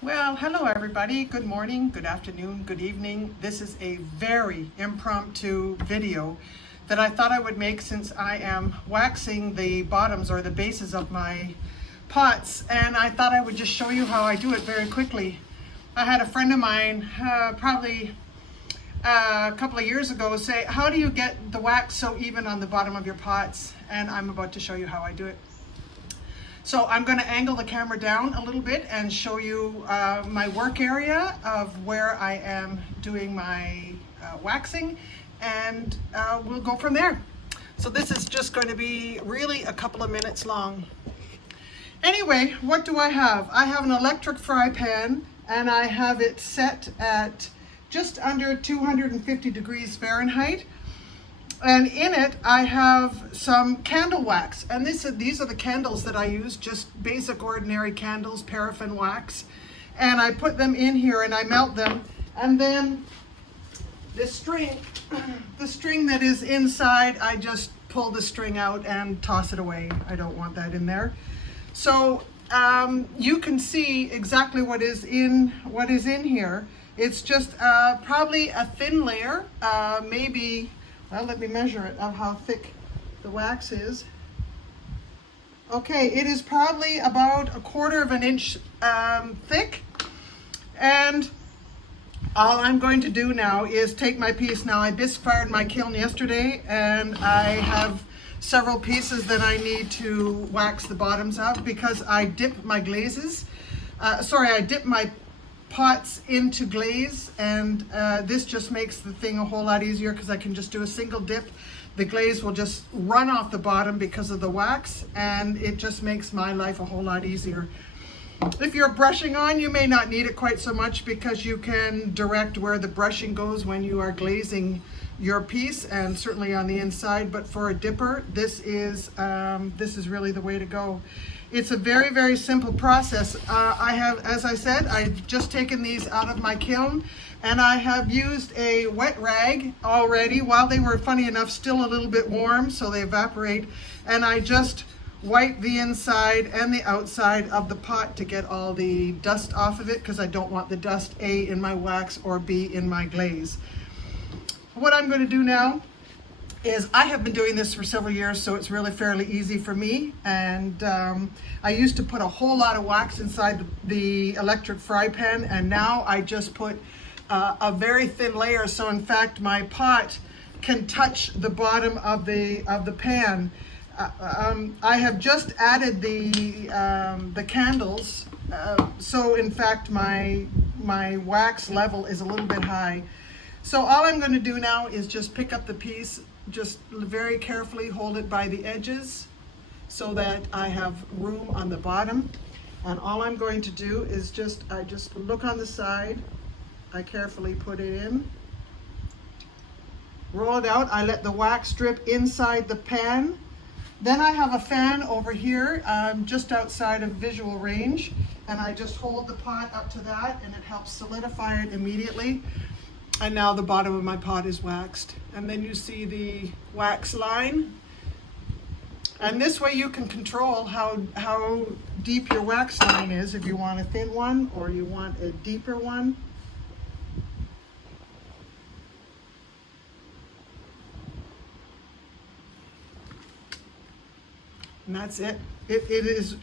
Well, hello everybody. Good morning, good afternoon, good evening. This is a very impromptu video that I thought I would make since I am waxing the bottoms or the bases of my pots, and I thought I would just show you how I do it very quickly. I had a friend of mine probably a couple of years ago say, how do you get the wax so even on the bottom of your pots? And I'm about to show you how I do it. So I'm going to angle the camera down a little bit and show you my work area of where I am doing my waxing, and we'll go from there. So this is just going to be really a couple of minutes long. Anyway, what do I have? I have an electric fry pan, and I have it set at just under 250 degrees Fahrenheit. And in it, I have some candle wax. And these are the candles that I use, just basic ordinary candles, paraffin wax. And I put them in here and I melt them. And then the string that is inside, I just pull the string out and toss it away. I don't want that in there. So you can see exactly what is in here. It's just probably a thin layer, maybe. Well, let me measure it of how thick the wax is. Okay, it is probably about 1/4 of an inch thick. And all I'm going to do now is take my piece. Now, I bisque fired my kiln yesterday, and I have several pieces that I need to wax the bottoms of because I dip my glazes. I dip my pots into glaze, and this just makes the thing a whole lot easier because I can just do a single dip. The glaze will just run off the bottom because of the wax, and it just makes my life a whole lot easier. If you're brushing on, you may not need it quite so much because you can direct where the brushing goes when you are glazing your piece, and certainly on the inside. But for a dipper, this is really the way to go. It's a very, very simple process. I have, as I said, I've just taken these out of my kiln, and I have used a wet rag already while they were, funny enough, still a little bit warm, so they evaporate. And I just wipe the inside and the outside of the pot to get all the dust off of it because I don't want the dust A, in my wax, or B, in my glaze. What I'm going to do now is, I have been doing this for several years, so it's really fairly easy for me. And I used to put a whole lot of wax inside the electric fry pan, and now I just put a very thin layer. So in fact, my pot can touch the bottom of the pan. I have just added the candles, so in fact my wax level is a little bit high. So all I'm going to do now is just pick up the piece, just very carefully hold it by the edges so that I have room on the bottom. And all I'm going to do is I just look on the side, I carefully put it in, roll it out, I let the wax drip inside the pan. Then I have a fan over here just outside of visual range, and I just hold the pot up to that, and it helps solidify it immediately. And now the bottom of my pot is waxed. And then you see the wax line. And this way you can control how deep your wax line is, if you want a thin one or you want a deeper one. And that's it. It is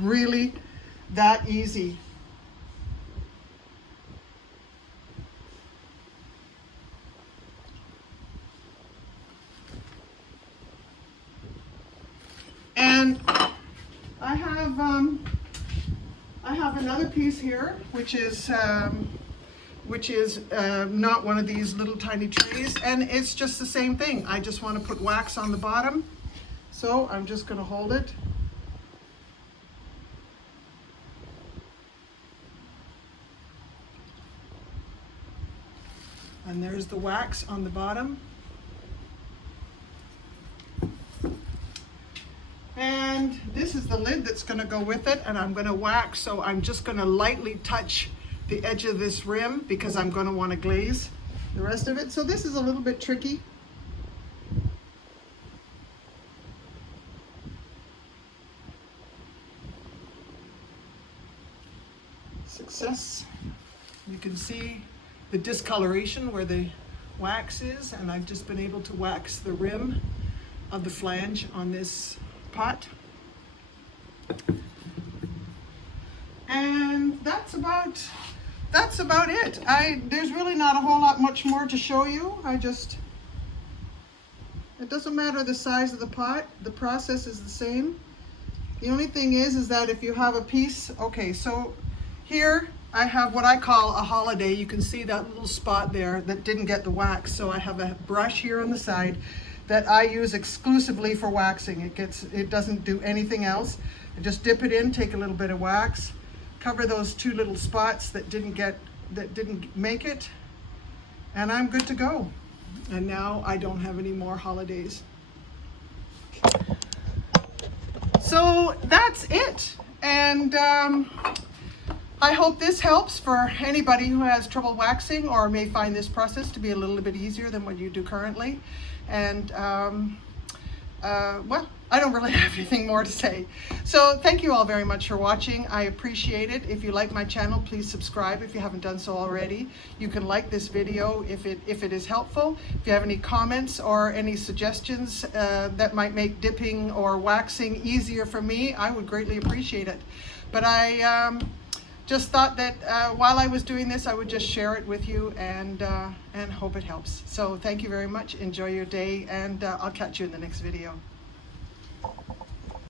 really that easy. And I have another piece here, which is not one of these little tiny trays, and it's just the same thing. I just want to put wax on the bottom, so I'm just going to hold it. And there's the wax on the bottom. And this is the lid that's going to go with it, and I'm going to wax, so I'm just going to lightly touch the edge of this rim because I'm going to want to glaze the rest of it. So this is a little bit tricky. Success. You can see the discoloration where the wax is, and I've just been able to wax the rim of the flange on this pot. And that's about it. There's really not a whole lot much more to show you. It doesn't matter the size of the pot, the process is the same. The only thing is that if you have a piece, okay, so here I have what I call a holiday. You can see that little spot there that didn't get the wax. So I have a brush here on the side that I use exclusively for waxing. It doesn't do anything else. I just dip it in, take a little bit of wax, cover those two little spots that didn't make it, and I'm good to go. And now I don't have any more holidays. So that's it. And I hope this helps for anybody who has trouble waxing or may find this process to be a little bit easier than what you do currently. And well, I don't really have anything more to say. So thank you all very much for watching. I appreciate it. If you like my channel, please subscribe if you haven't done so already. You can like this video if it is helpful. If you have any comments or any suggestions that might make dipping or waxing easier for me, I would greatly appreciate it. But I just thought that while I was doing this, I would just share it with you and hope it helps. So thank you very much. Enjoy your day, and I'll catch you in the next video.